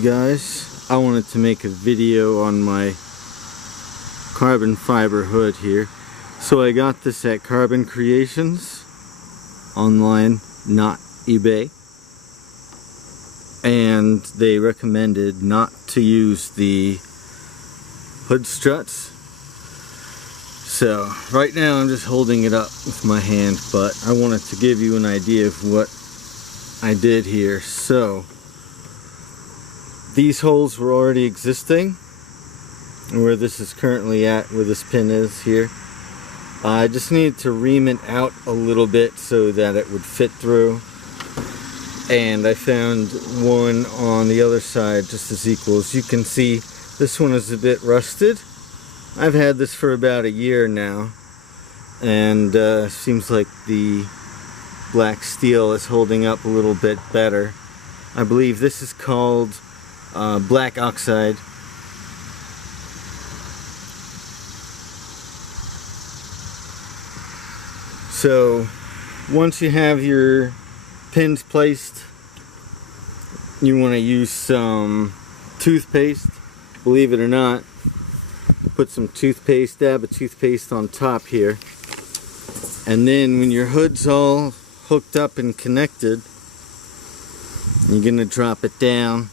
you guys. I wanted to make a video on my carbon fiber hood here. So I got this at Carbon Creations online, not eBay. And they recommended not to use the hood struts. So right now I'm just holding it up with my hand, but I wanted to give you an idea of what I did here. So these holes were already existing where this is currently at, where this pin is here. I just needed to ream it out a little bit so that it would fit through, and I found one on the other side just as equal. As you can see, this one is a bit rusted. I've had this for about a year now, and seems like the black steel is holding up a little bit better. I believe this is called black oxide. So once you have your pins placed, you want to use some toothpaste. Believe it or not, put some toothpaste, dab of toothpaste on top here, and then when your hood's all hooked up and connected, you're gonna drop it down,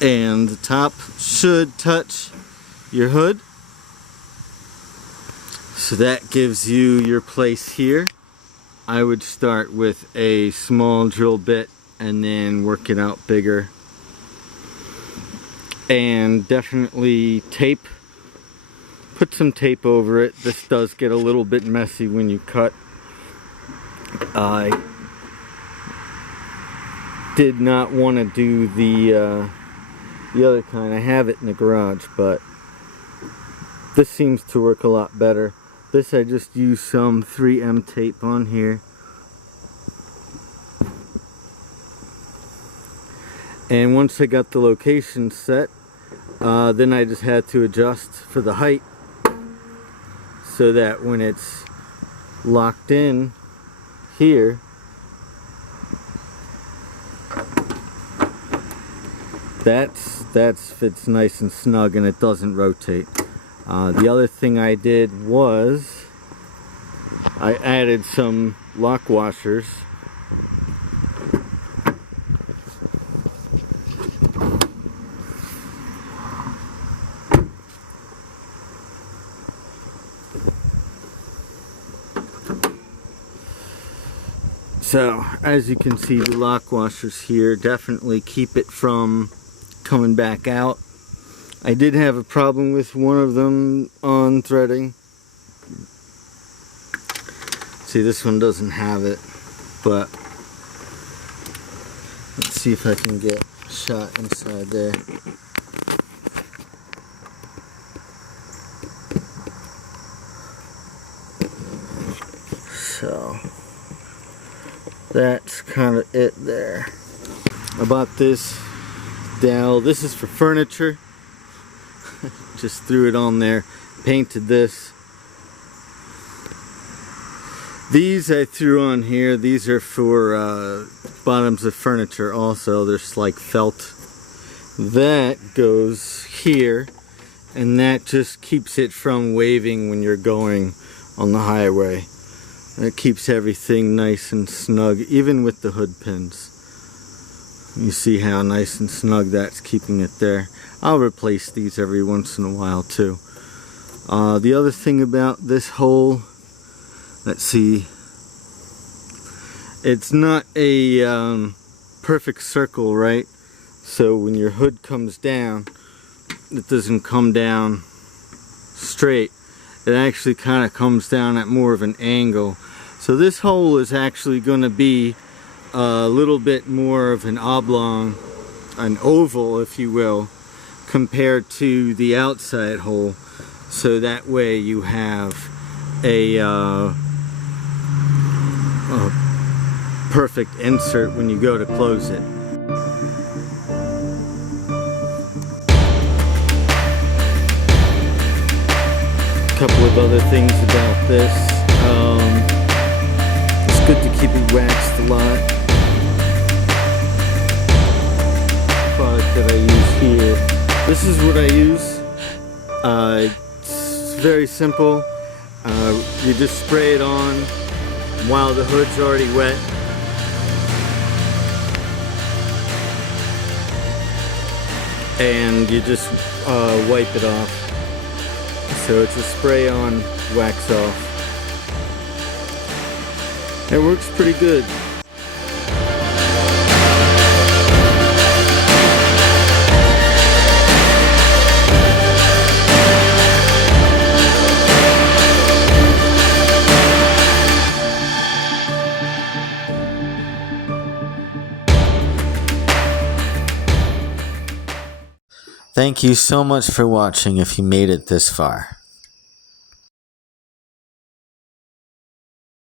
and the top should touch your hood. So that gives you your place here. I would start with a small drill bit and then work it out bigger. And definitely tape. Put some tape over it. This does get a little bit messy when you cut. I did not want to do the other kind. I have it in the garage, but this seems to work a lot better. This I just used some 3M tape on here. And once I got the location set, then I just had to adjust for the height so that when it's locked in here, that fits nice and snug and it doesn't rotate. The other thing I did was I added some lock washers. So as you can see, the lock washers here definitely keep it from coming back out. I did have a problem with one of them on threading. See, this one doesn't have it, but let's see if I can get a shot inside there. So that's kind of it there. I bought this dowel. This is for furniture. Just threw it on there, painted this. These I threw on here. These are for bottoms of furniture also. There's like felt. That goes here, and that just keeps it from waving when you're going on the highway. It keeps everything nice and snug, even with the hood pins. You see how nice and snug that's keeping it there. I'll replace these every once in a while too. The other thing about this hole, let's see, it's not a perfect circle, right? So when your hood comes down, it doesn't come down straight. It actually kind of comes down at more of an angle. So this hole is actually going to be a little bit more of an oblong, an oval if you will, compared to the outside hole, so that way you have a perfect insert when you go to close it. A couple of other things about this. It's good to keep it waxed a lot. But that I use here. This is what I use. It's very simple. You just spray it on while the hood's already wet. And you just wipe it off. So it's a spray on, wax off. It works pretty good. Thank you so much for watching if you made it this far.